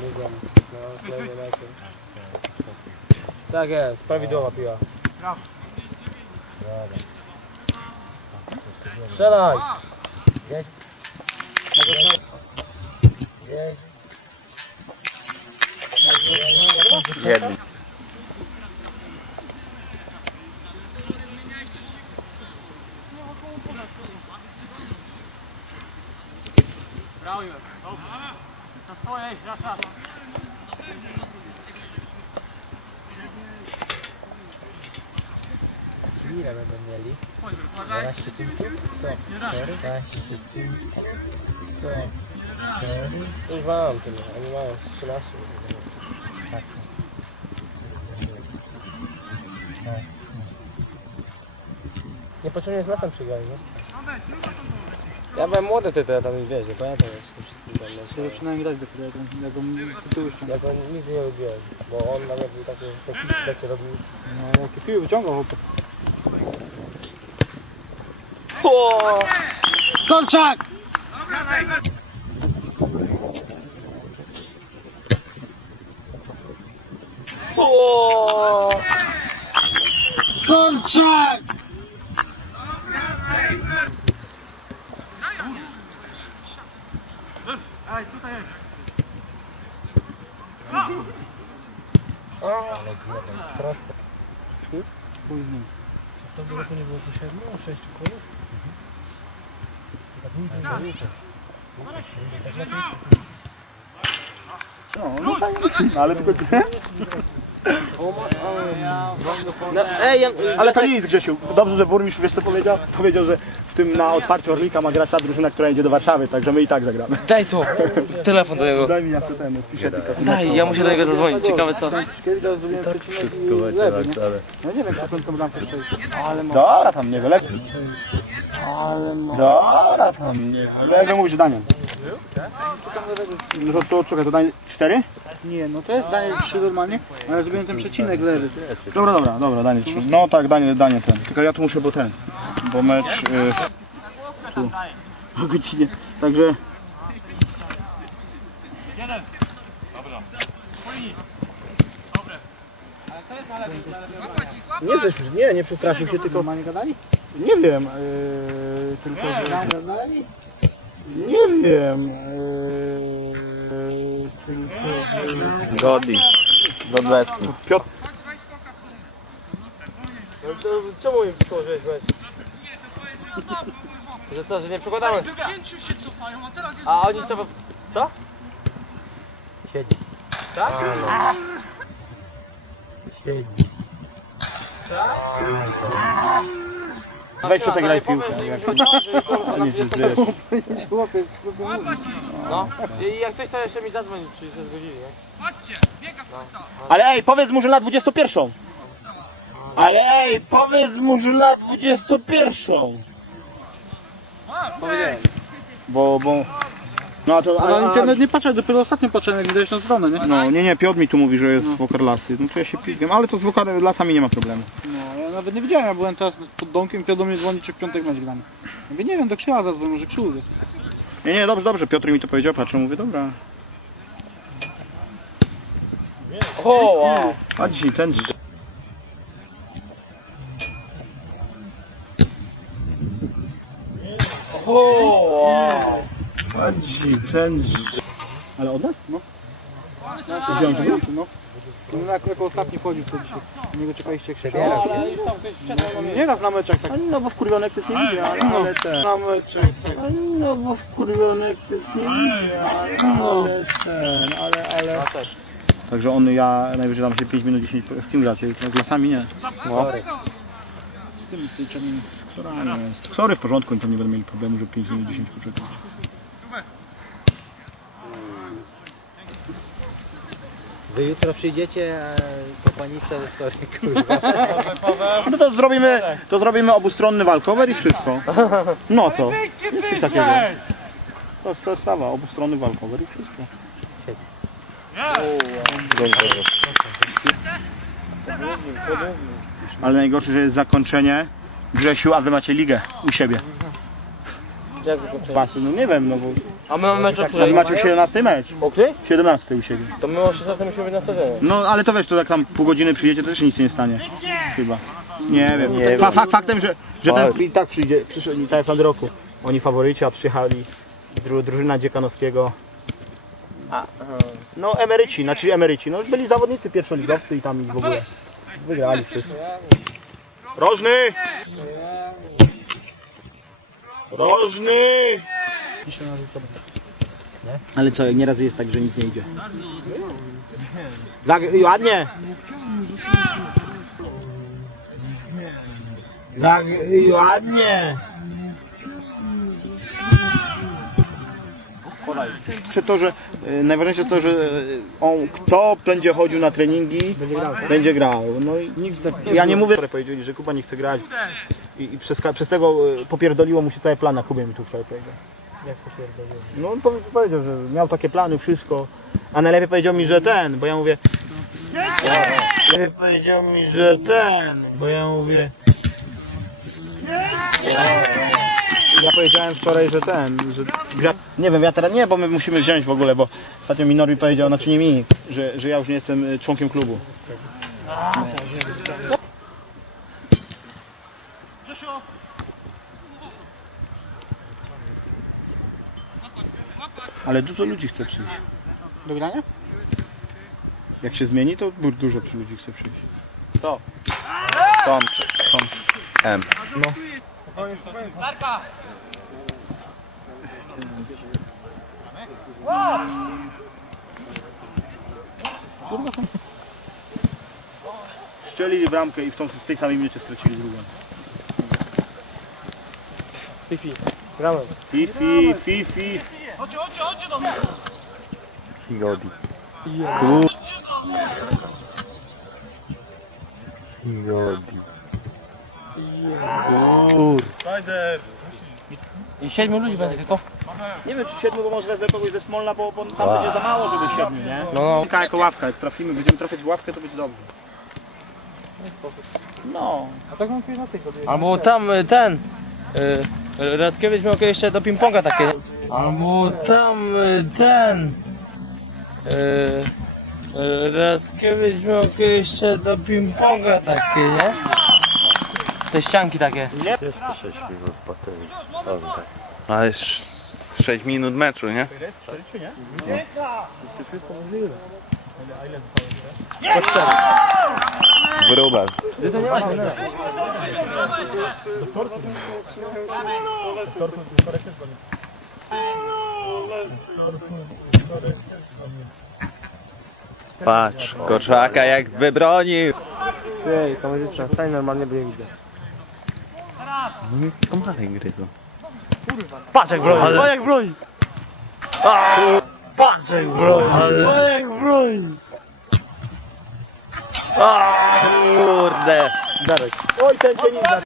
mówią na kolejnym meczu. Tak jest, prawidłowa piła. Strzelaj! Jedź. Ile będą mieli? 12 cinków? Co? 12 cinków? Co? 4? Już mam tyle, oni mają 13. Tak. Nie pociągniesz nosem przy gaju, nie? Ja byłem młody, ty to ja tam wiesz, nie pamiętam jak tym wszystkim tam Się leciałem. zaczynałem grać dopiero, jak on, jak on ściągał. Ja go nigdy nie lubiłem, bo on nawet był taki, taki takie robił. No, jakie piły wyciągał chłopie. Kolczak! Kolczak! Ale proste. Chuj z nim. W tym roku nie było tu 7, 6 kolów? Tak nigdy nie liczę. Tak lepiej. No, no tak, no, ale tylko No, ej, ja, Ale to nic Grzesiu, dobrze, że burmistrz wiesz co powiedział? Powiedział, że w tym na otwarciu Orlika ma grać ta drużyna, która idzie do Warszawy, także my i tak zagramy. Daj tu telefon do niego. Daj mi ja ten, piszę tylko. Daj, ja muszę do niego zadzwonić. Ciekawe co. Wszystko macie ale... No nie wiem, jak on tą bramkę strzelił. Ale ma... Dobra, tam nie wylepiej. Ale ma... Dobra, tam nie wylepiej. mówisz Daniel. No to, czekaj, to Daniel 4? Nie, no to jest Daniel 3 normalnie, ale zrobiłem ten przecinek lewy. Dobra, dobra, dobra, Daniel 3. No tak, Daniel, Daniel ten. Tylko ja tu muszę, bo ten, bo mecz y, tu o godzinie. Także nie, coś, nie, nie przestraszył się, tylko Normalnie gadali? nie wiem, yy, tylko że, Gadali? nie wiem, yy, Godi. Do dwetku. Piotr, No to czemu im przyłożyłeś weź? Że co, że nie przekładamy? A oni co? Co? Siedzi. Tak? Siedzi. weź przestań grać w piłkę. Jak nie się zdjesz. Chłopie, No. I jak ktoś to jeszcze mi zadzwoni, czy się zgodzili, nie? Ale ej, powiedz mu, że na 21. Ale ej, powiedz mu, że na 21. Powiedziałem. Bo, bo... No a to... Ale internet nie patrzę, dopiero ostatnio patrzyłem, jak dałeś na stronę, nie? no nie, nie, Piotr mi tu mówi, że jest z Wokarlasy. No to ja się pizgam, ale to z Wokarlasami nie ma problemu. No, ja nawet nie wiedziałem, ja byłem teraz pod domkiem, Piotr do mnie dzwoni, czy w piątek mecz gramy. Ja mówię, nie wiem, do Krzyła zadzwoń, może Krzył wie. Nie, nie, dobrze, dobrze, Piotr mi to powiedział, patrzę, mówię, dobra. O, wow. A dzisiaj ten... dziś- O, wow. A dzisiaj ten... dziś- Ale od nas? No. Wziąłem sobie? No. No, jako, jako ostatni chodził to dzisiaj. Na niego czekaliście Krzysia. Przebierał się. Ale już tam ktoś wszedł na mnie. Nie raz na meczach tak. No bo wkurwionek coś nie widzę, ale, ten... Na meczach. No bo wkurwionek coś nie widzę, ale ten, ale, ale... Ja też. Także on, ja najwyżej dam się 5 minut 10 z kim gracie? Z lasami nie. No. Z tymi z tymi. Ksorami jest. Ksory w porządku, oni tam nie będą mieli problemu, że 5 minut 10 poczekać. Wy jutro przyjdziecie, a po panice we wtorek, kurwa. No to zrobimy, to zrobimy obustronny walkover i wszystko. No co? Jest coś takiego. To jest to jest sprawa, obustronny walkover i wszystko. Ale najgorsze, że jest zakończenie Grzesiu, a wy macie ligę u siebie. Jak? Basy, no nie wiem, no bo... A my mamy mecz o której? macie o 17 mecz. O której? 17 u siebie. To my o 16 musimy być na stadionie. No ale to wiesz, to jak tam pół godziny przyjedzie, to też nic się nie stanie. Chyba. Nie wiem. Nie Fa fakt faktem, że, że ten i tak przyjdzie, przyszedł tak w tamtym roku. Oni faworyci, a przyjechali dru, drużyna Dziekanowskiego. A, No emeryci, znaczy emeryci, no byli zawodnicy pierwszoligowcy i tam w ogóle wygrali wszystko. Rożny! Rożny! Ale co, nieraz jest tak, że nic nie idzie. Zag ładnie! Zag ładnie! Czy to, że y, najważniejsze jest to, że y, on, kto będzie chodził na treningi, będzie grał. No i nikt, za- ja nie mówię, że powiedzieli, że Kuba nie chce grać. I, i przez, przez tego y, popierdoliło mu się cały plan, na Kubie mi tu wczoraj powiedział. Jak poświerdoliłem. No on powie- powiedział, że miał takie plany, wszystko. A najlepiej powiedział mi, że ten, bo ja mówię. Najlepiej powiedział mi, że ten, bo ja mówię. Ja powiedziałem wczoraj, że ten, że nie wiem, ja teraz nie, bo my musimy wziąć w ogóle, bo ostatnio mi Norbi powiedział, znaczy nie mi, że, że ja już nie jestem y, członkiem klubu. Ale dużo ludzi chce przyjść. Do grania? Jak się zmieni, to dużo ludzi chce przyjść. To. Tom. Tom. M. No. Strzelili bramkę i w, tą, w tej samej minucie stracili drugą. Fifi. Grałem. Fifi, Fifi. Godi. Godi. I siedmiu ludzi będzie tylko. Nie wiem, czy siedmiu, bo może wezmę kogoś ze Smolna, bo, bo tam będzie za mało, żeby siedmiu, nie? No, no. Taka jako ławka, jak trafimy, będziemy trafiać w ławkę, to będzie dobrze. No. A tak mam na tych odjeździć. Albo tam y, ten. Y, Radkiewicz miał kiedyś jeszcze do ping-ponga takie. Albo tam y, ten. Y, y, Radkiewicz miał kiedyś jeszcze do ping-ponga takie, nie? Te ścianki takie. Nie? Jeszcze 6 minut po tym. Ale jest 6 minut meczu, nie? czy nie? Wróbel. Patrz, Koczaka jak wybronił. Ej, kamerzyca, stań normalnie, bo nie widzę. No mi komary gryzą. Patrz jak broni, patrz jak broni. Patrz jak patrz jak broni. A, Kurde. Oj, ten cię nie